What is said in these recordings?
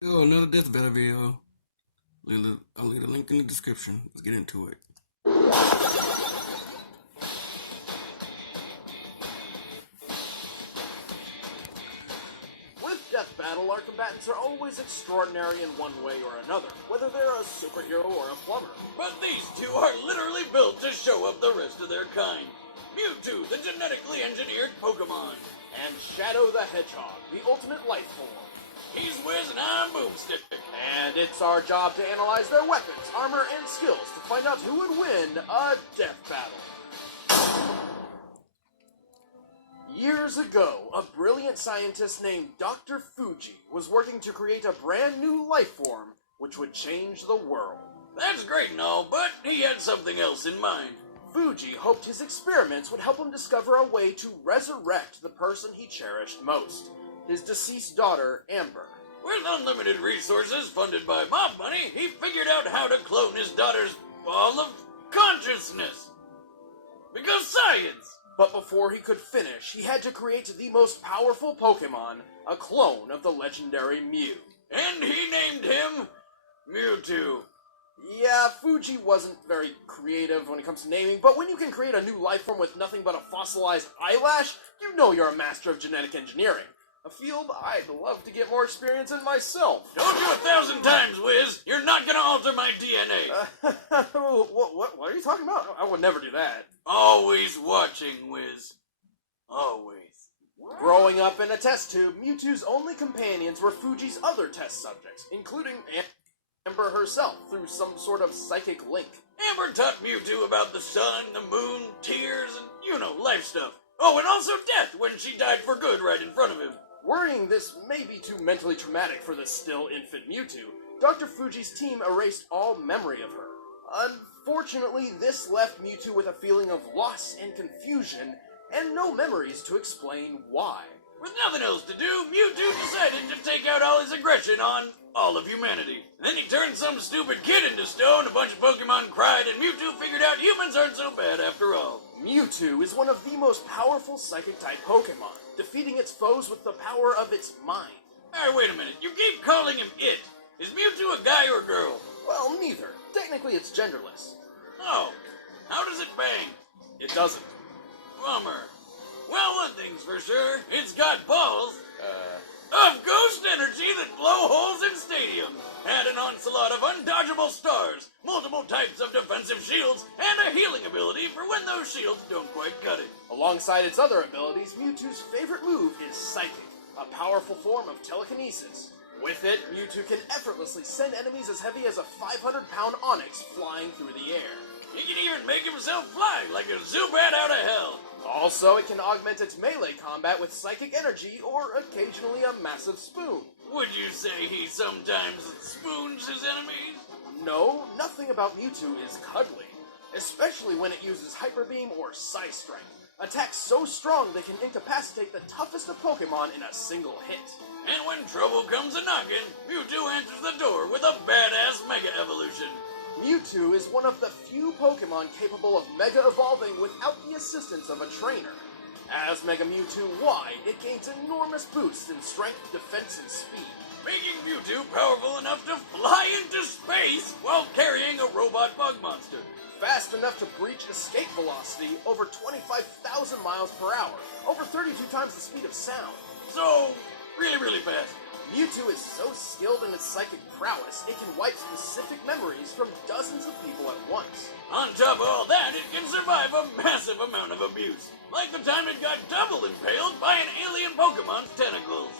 Oh, another death battle video. I'll leave a link in the description. Let's get into it. With Death Battle, our combatants are always extraordinary in one way or another, whether they're a superhero or a plumber. But these two are literally built to show up the rest of their kind. Mewtwo, the genetically engineered Pokemon. And Shadow the Hedgehog, the ultimate life form. He's Wiz and I'm Boomstick. And it's our job to analyze their weapons, armor, and skills to find out who would win a death battle. Years ago, a brilliant scientist named Dr. Fuji was working to create a brand new life form which would change the world. That's great and all, but he had something else in mind. Fuji hoped his experiments would help him discover a way to resurrect the person he cherished most, his deceased daughter, Amber. With unlimited resources funded by mob money, he figured out how to clone his daughter's ball of consciousness. Because science! But before he could finish, he had to create the most powerful Pokemon, a clone of the legendary Mew. And he named him Mewtwo. Yeah, Fuji wasn't very creative when it comes to naming, but when you can create a new life form with nothing but a fossilized eyelash, you know you're a master of genetic engineering. A field I'd love to get more experience in myself. Told you 1,000 times, Wiz. You're not gonna alter my DNA. What are you talking about? I would never do that. Always watching, Wiz. Always. Growing up in a test tube, Mewtwo's only companions were Fuji's other test subjects, including Amber herself, through some sort of psychic link. Amber taught Mewtwo about the sun, the moon, tears, and, life stuff. Oh, and also death when she died for good right in front of him. Worrying this may be too mentally traumatic for the still infant Mewtwo, Dr. Fuji's team erased all memory of her. Unfortunately, this left Mewtwo with a feeling of loss and confusion, and no memories to explain why. With nothing else to do, Mewtwo decided to take out all his aggression on all of humanity. Then he turned some stupid kid into stone, a bunch of Pokemon cried, and Mewtwo figured out humans aren't so bad after all. Mewtwo is one of the most powerful Psychic-type Pokemon, defeating its foes with the power of its mind. Alright, wait a minute. You keep calling him it. Is Mewtwo a guy or a girl? Well, neither. Technically, it's genderless. Oh. How does it bang? It doesn't. Bummer. Well, one thing's for sure. It's got balls. Of ghost energy that blow holes in stadiums. And an onslaught of undodgeable stars, multiple types of defensive shields, and a healing ability for when those shields don't quite cut it. Alongside its other abilities, Mewtwo's favorite move is Psychic, a powerful form of telekinesis. With it, Mewtwo can effortlessly send enemies as heavy as a 500-pound Onix flying through the air. He can even make himself fly like a Zubat out of hell. Also, it can augment its melee combat with psychic energy or occasionally a massive spoon. Would you say he sometimes spoons his enemies? No, nothing about Mewtwo is cuddly, especially when it uses Hyper Beam or Psy Strength. Attacks so strong they can incapacitate the toughest of Pokemon in a single hit. And when trouble comes a-knockin', Mewtwo answers the door with a badass Mega Evolution. Mewtwo is one of the few Pokemon capable of Mega Evolving without the assistance of a trainer. As Mega Mewtwo Y, it gains enormous boosts in strength, defense, and speed. Making Mewtwo powerful enough to fly into space while carrying a robot bug monster. Fast enough to breach escape velocity over 25,000 miles per hour, over 32 times the speed of sound. So, really fast. Mewtwo is so skilled in its psychic prowess, it can wipe specific memories from dozens of people at once. On top of all that, it can survive a massive amount of abuse. Like the time it got double impaled by an alien Pokemon's tentacles.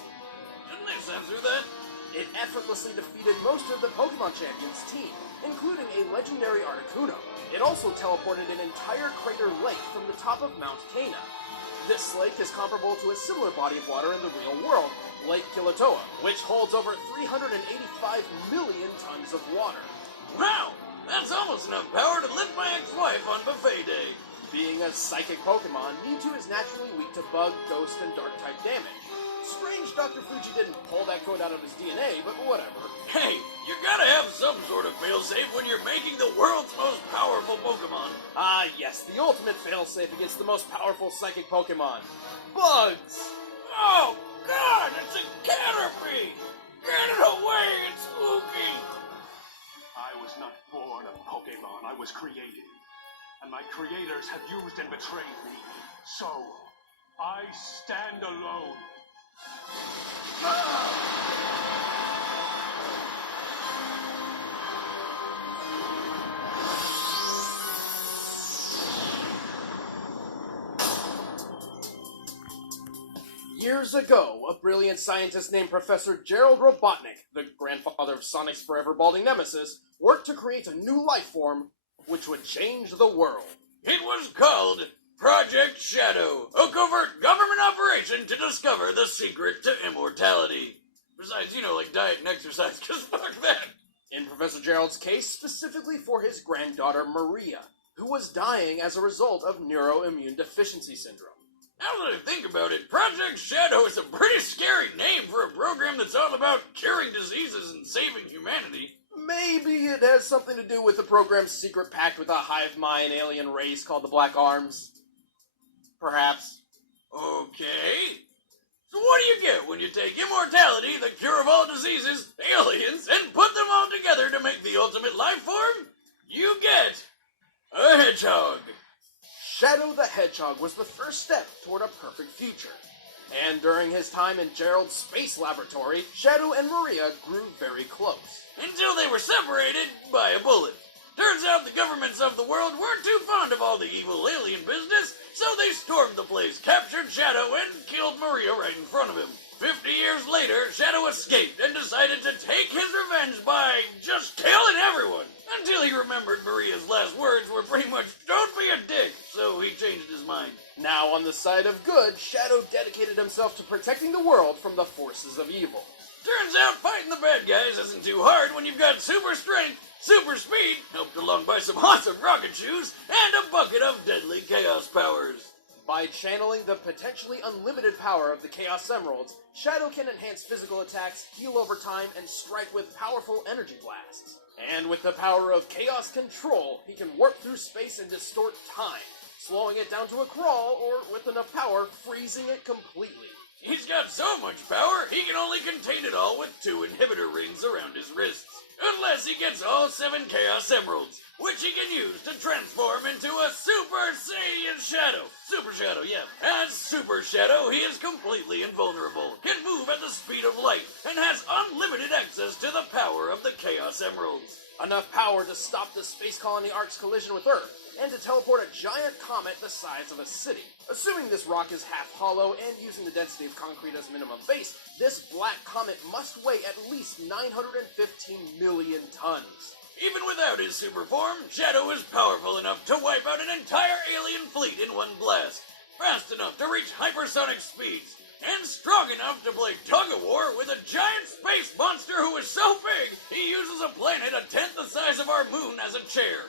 Didn't they censor that? It effortlessly defeated most of the Pokemon Champions' team, including a legendary Articuno. It also teleported an entire crater lake from the top of Mount Cana. This lake is comparable to a similar body of water in the real world, Lake Kilauea, which holds over 385 million tons of water. Wow! That's almost enough power to lift my ex-wife on buffet day. Being a psychic Pokemon, Mewtwo is naturally weak to bug, ghost, and dark-type damage. Strange Dr. Fuji didn't pull that code out of his DNA, but whatever. Hey, you gotta have some sort of failsafe when you're making the world's most powerful Pokemon. Ah, yes, the ultimate failsafe against the most powerful psychic Pokemon. Bugs! Oh, God, it's a Caterpie! Get it away! was created. And my creators have used and betrayed me. So, I stand alone. Years ago, a brilliant scientist named Professor Gerald Robotnik, the grandfather of Sonic's forever balding nemesis, worked to create a new life form which would change the world. It was called Project Shadow, a covert government operation to discover the secret to immortality. Besides, like diet and exercise, because fuck that. In Professor Gerald's case, specifically for his granddaughter Maria, who was dying as a result of neuroimmune deficiency syndrome. Now that I think about it, Project Shadow is a pretty scary name for a program that's all about curing diseases and saving humanity. Maybe it has something to do with the program's secret pact with a hive mind alien race called the Black Arms. Perhaps. Okay. So what do you get when you take immortality, the cure of all diseases, aliens, and put them all together to make the ultimate life form? You get a hedgehog. Shadow the Hedgehog was the first step toward a perfect future. And during his time in Gerald's space laboratory, Shadow and Maria grew very close. Until they were separated by a bullet. Turns out the governments of the world weren't too fond of all the evil alien business, so they stormed the place, captured Shadow, and killed Maria right in front of him. 50 years later, Shadow escaped and decided to take his revenge by just killing everyone. Until he remembered Maria's last words were pretty much, "Don't be a dick," so he changed his mind. Now on the side of good, Shadow dedicated himself to protecting the world from the forces of evil. Turns out fighting the bad guys isn't too hard when you've got super strength, super speed, helped along by some awesome rocket shoes, and a bucket of deadly chaos powers. By channeling the potentially unlimited power of the Chaos Emeralds, Shadow can enhance physical attacks, heal over time, and strike with powerful energy blasts. And with the power of Chaos Control, he can warp through space and distort time, slowing it down to a crawl, or with enough power, freezing it completely. He's got so much power, he can only contain it all with 2 inhibitor rings around his wrists. Unless he gets all 7 Chaos Emeralds, which he can use to transform into a Super Saiyan Shadow. Super Shadow, yeah. As Super Shadow, he is completely invulnerable, can move at the speed of light, and has unlimited access to the power of the Chaos Emeralds. Enough power to stop the space colony Ark's collision with Earth, and to teleport a giant comet the size of a city. Assuming this rock is half hollow and using the density of concrete as minimum base, this black comet must weigh at least 915 million tons. Even without his super form, Shadow is powerful enough to wipe out an entire alien fleet in one blast, fast enough to reach hypersonic speeds, and strong enough to play tug-of-war with a giant space monster who is so big he uses a planet a tenth the size of our moon as a chair.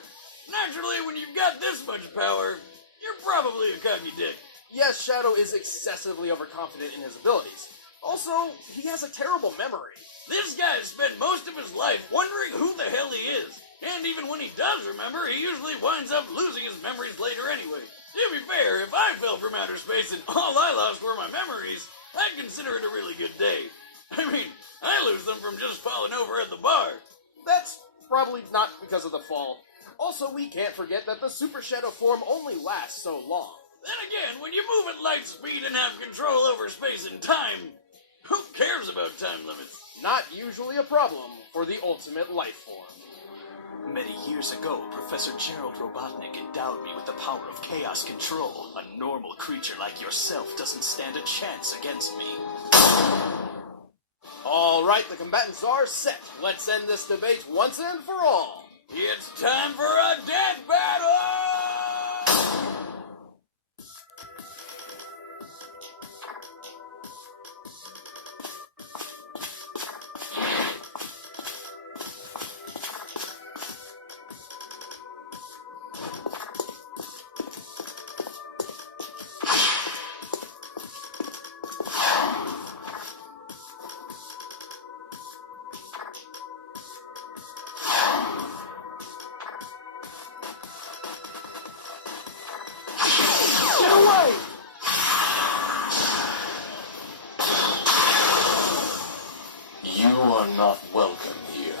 Naturally, when you've got this much power, you're probably a cocky dick. Yes, Shadow is excessively overconfident in his abilities. Also, he has a terrible memory. This guy has spent most of his life wondering who the hell he is. And even when he does remember, he usually winds up losing his memories later anyway. To be fair, if I fell from outer space and all I lost were my memories, I'd consider it a really good day. I mean, I lose them from just falling over at the bar. That's probably not because of the fall. Also, we can't forget that the Super Shadow form only lasts so long. Then again, when you move at light speed and have control over space and time, who cares about time limits? Not usually a problem for the ultimate life form. Many years ago, Professor Gerald Robotnik endowed me with the power of chaos control. A normal creature like yourself doesn't stand a chance against me. All right, the combatants are set. Let's end this debate once and for all. It's time for a death battle! You are not welcome here.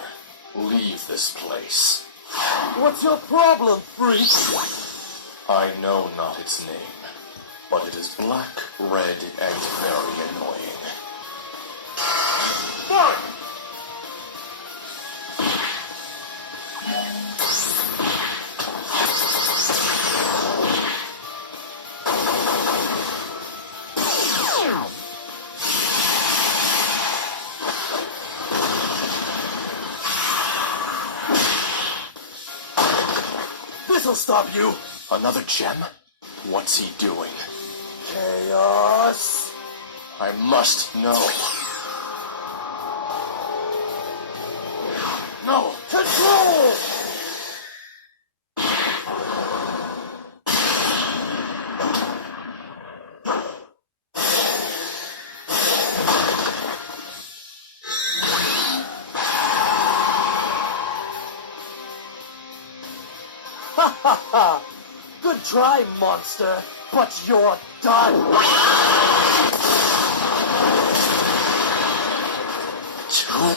Leave this place. What's your problem, freak? I know not its name, but it is black, red, and very annoying. Fine! This'll stop you! Another gem? What's he doing? Chaos! I must know. No! Control! Ha ha ha! Good try, monster, but you're done! Too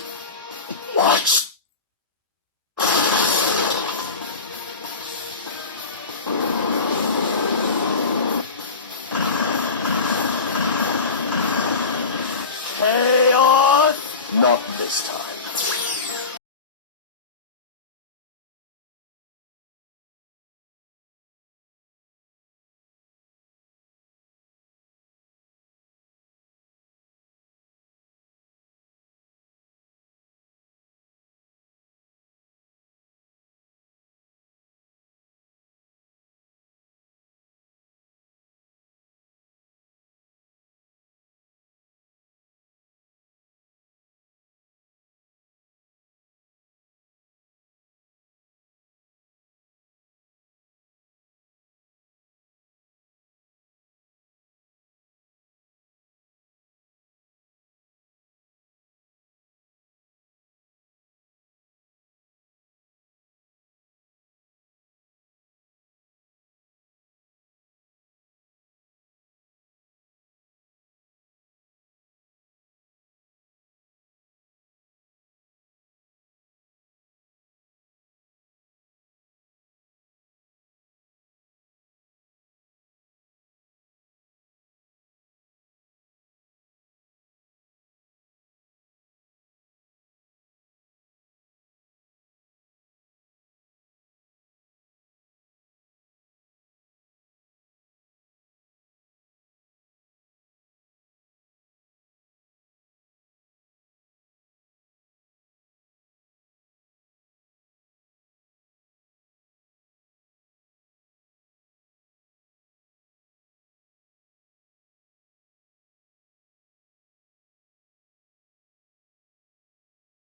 much. Chaos! Not this time.